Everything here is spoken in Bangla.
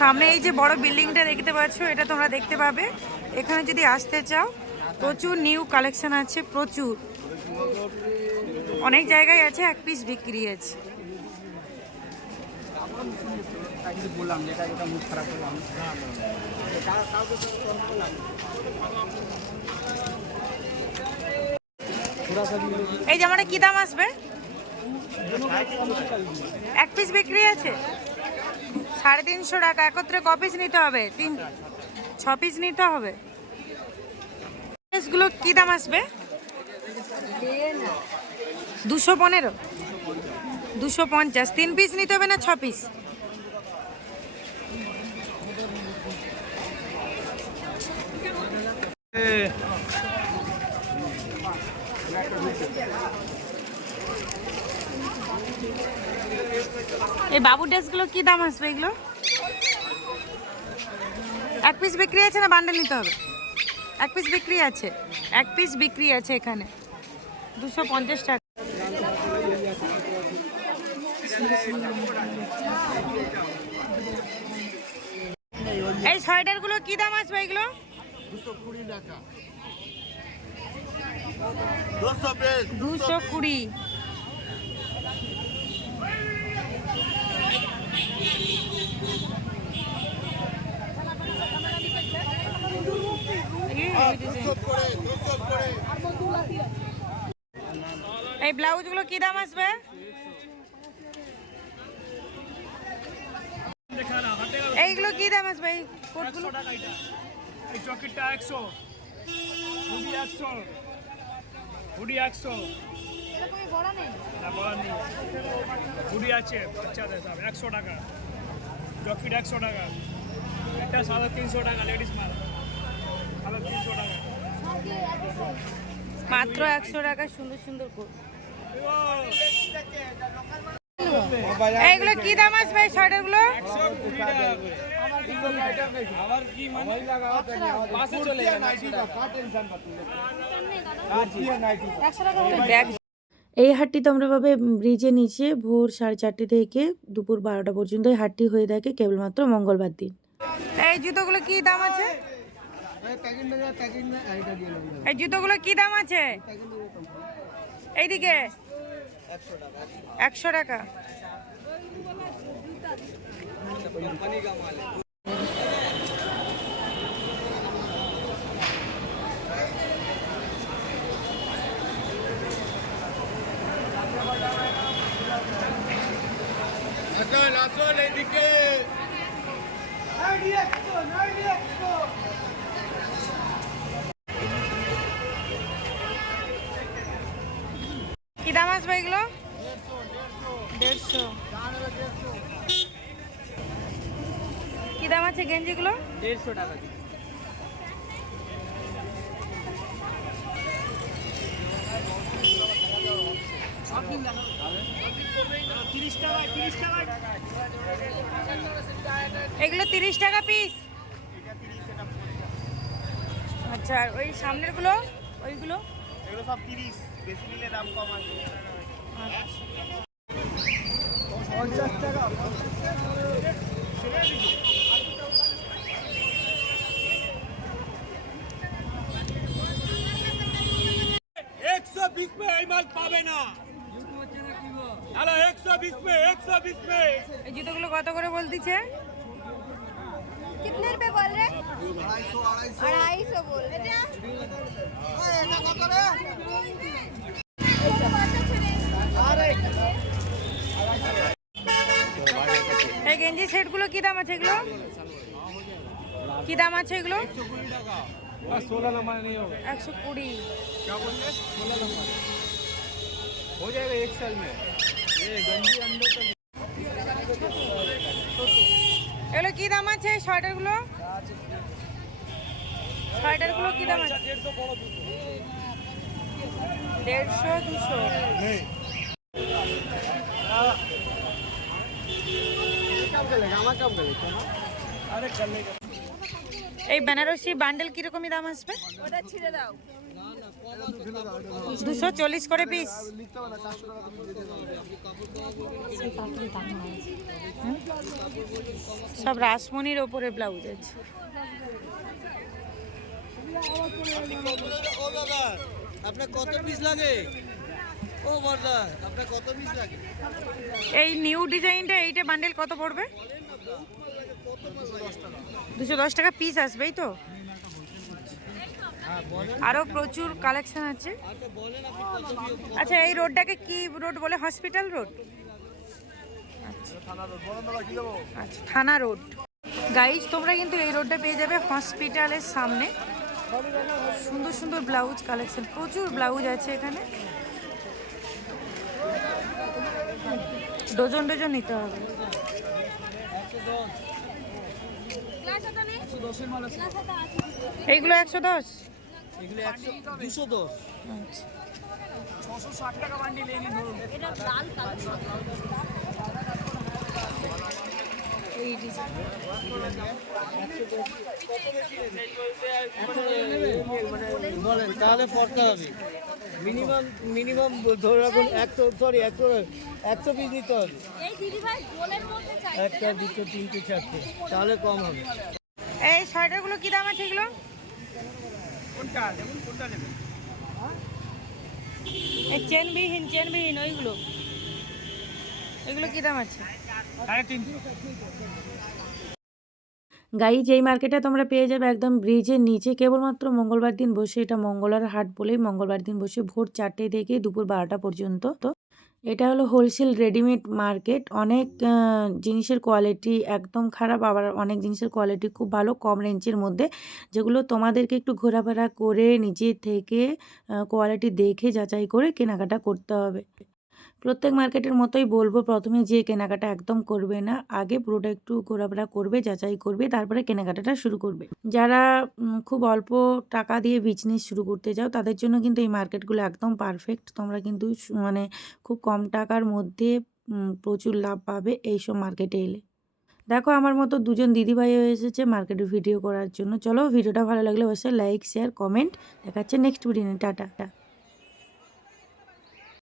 সামনে এই যে বড় বিল্ডিংটা দেখতে পাচ্ছ, এটা তোমরা দেখতে পাবে। এখানে যদি আসতে চাও, প্রচুর নিউ কালেকশন আছে, প্রচুর। অনেক জায়গায় আছে, এক পিস বিক্রি আছে। এই জামাটা কি দাম আসবে? এক পিস বিক্রি আছে? সাড়ে তিনশো টাকা, একত্রে ক পিস নিতে হবে? তিন, ছ পিস নিতে হবে? ড্রেসগুলো কী দাম আসবে? দুশো পনেরো। দুশো পঞ্চাশ। তিন পিস নিতে হবে না ছ পিস এই বাবু ড্রেসগুলো কি দাম আসবে এগুলো? এক পিস বিক্রি আছে না বান্ডেল নিতে হবে? এক পিস বিক্রি আছে। এক পিস বিক্রি আছে এখানে। দুশো পঞ্চাশ টাকা। এই সোয়েটারগুলো কি দাম আসবে এগুলো? দুশো কুড়ি এই ব্লাউজগুলো কি দাম আসবে? এইগুলো কি দাম আসবে? এই এই হুডি একশো, হুডি হুডি আছে টাকা। জ্যাকেট একশো টাকা। এটা সাড়ে তিনশো টাকা লেডিস মাল। সাড়ে তিনশো টাকা। মাত্র একশো টাকা সুন্দর সুন্দর এইগুলো কি দাম আসবে এই সোয়েটারগুলো? ব্যাগ এই হাটটি তোমরা পাবে ব্রিজের নিচে ভোর সাড়ে চারটে থেকে দুপুর বারোটা পর্যন্ত এই হাটটি হয়ে থাকে কেবলমাত্র মঙ্গলবার দিন। এই জুতোগুলো কি দাম আছে? এই জুতোগুলো কি দাম আছে? এইদিকে। একশো টাকা। কি দাম আসবে এগুলো? দেড়শো। কি দাম আছে গেঞ্জিগুলো? দেড়শো টাকা তিরিশ টাকা তিরিশ টাকা এগুলো তিরিশ টাকা পিস আচ্ছা আর ওই সামনেরগুলো ওইগুলো? এগুলো সব তিরিশ বেশি নিলে দাম কম পঞ্চাশ টাকা। একশো বিশ পে এই মাল পাবে না। একশো বিশ পে একশো বিশ পে। এই জুতোগুলো কত করে বলতিছে? कितने रुपए बोल रहे अढ़ाई सौ बोल रहे এই গেঞ্জি সেটগুলো কি দাম আছে এগুলো কি দাম আছে এগুলো सोलह नंबर नहीं होगा একশো কুড়ি क्या बोलिए सोलह नंबर हो जाएगा एक साल में ये गंजी अंदर तक এগুলো কি দাম আছে? সোয়েটারগুলো? সোয়েটারগুলো কি দাম আছে? দেড়শো, দুশো। এই বেনারসি বান্ডেল কিরকমই দাম আসবে? ওটা ছিঁড়ে দাও। দুশো চল্লিশ করে পিস। সব রাসমণির ওপরে ব্লাউজ আছে। আপনার কত পিস লাগে? ও বর্দা আপনার কত পিস লাগে? এই নিউ ডিজাইনটা এইটা বান্ডেল কত পড়বে? দুশো দশ টাকা পিস আসবেই তো। আরও প্রচুর কালেকশন আছে। আচ্ছা এই রোডটাকে কি রোড বলে? হসপিটাল রোড আচ্ছা। থানা রোড গাইজ তোমরা কিন্তু এই রোডটা পেয়ে যাবে হসপিটালের সামনে। সুন্দর সুন্দর ব্লাউজ কালেকশন প্রচুর ব্লাউজ আছে এখানে। ডজন ডজন নিতে হবে। এইগুলো একশো দশ? এগুলো একশো দুশো দশ। ছশো ষাট টাকা বান্ডিল এই ধরুন। বলেন তাহলে পড়তে হবে। মিনিমাম মিনিমাম ধরে রাখুন একশো সরি একশো একশো পিস নিতে হবে। একটা দুটো তিনটে চারটে তাহলে কম হবে। এই সোয়েটারগুলো কি দাম আছে এগুলো? যেই কোনটা নেবেন এই ওইগুলো। এগুলো কি দাম আছে? সাড়ে তিনশো গাইজ এই মার্কেটে তোমরা পেয়ে যাবে একদম ব্রিজের নিচে। কেবলমাত্র মঙ্গলবার দিন বসে এটা মঙ্গলার হাট বলেই মঙ্গলবার দিন বসে ভোর চারটে থেকে দুপুর বারোটা পর্যন্ত। তো এটা হলো হোলসেল রেডিমেড মার্কেট অনেক জিনিসের কোয়ালিটি একদম খারাপ, আবার অনেক জিনিসের কোয়ালিটি খুব ভালো কম রেঞ্জের মধ্যে, যেগুলো তোমাদেরকে একটু ঘোরাফেরা করে নিজে থেকে কোয়ালিটি দেখে যাচাই করে কেনাকাটা করতে হবে। প্রত্যেক মার্কেটের মতোই বলব, প্রথমে যে কেনাকাটা একদম করবে না। আগে পুরোটা একটু ঘোরাফেরা করবে, যাচাই করবে, তারপরে কেনাকাটাটা শুরু করবে। যারা খুব অল্প টাকা দিয়ে বিজনেস শুরু করতে চাও, তাদের জন্য কিন্তু এই মার্কেটগুলো একদম পারফেক্ট তোমরা কিন্তু মানে খুব কম টাকার মধ্যে প্রচুর লাভ পাবে এইসব মার্কেটে এলে। দেখো, আমার মতো দুজন দিদিভাই এসেছে মার্কেটে ভিডিও করার জন্য। চলো ভিডিওটা ভালো লাগলে অবশ্যই লাইক শেয়ার কমেন্ট দেখাচ্ছে নেক্সট ভিডিও টাটা।